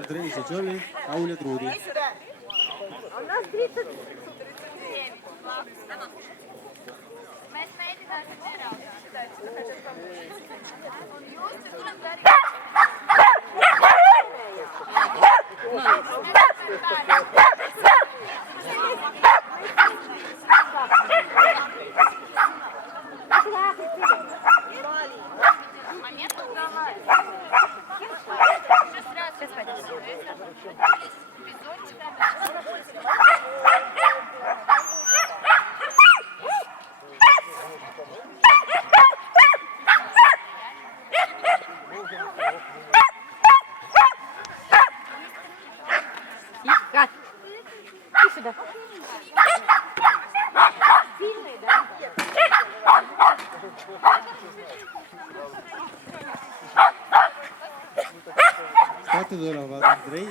Андрей Сечевый, Ауля Труди. У нас 30. Иди сюда. Сильный, да? Стати дорога Андрей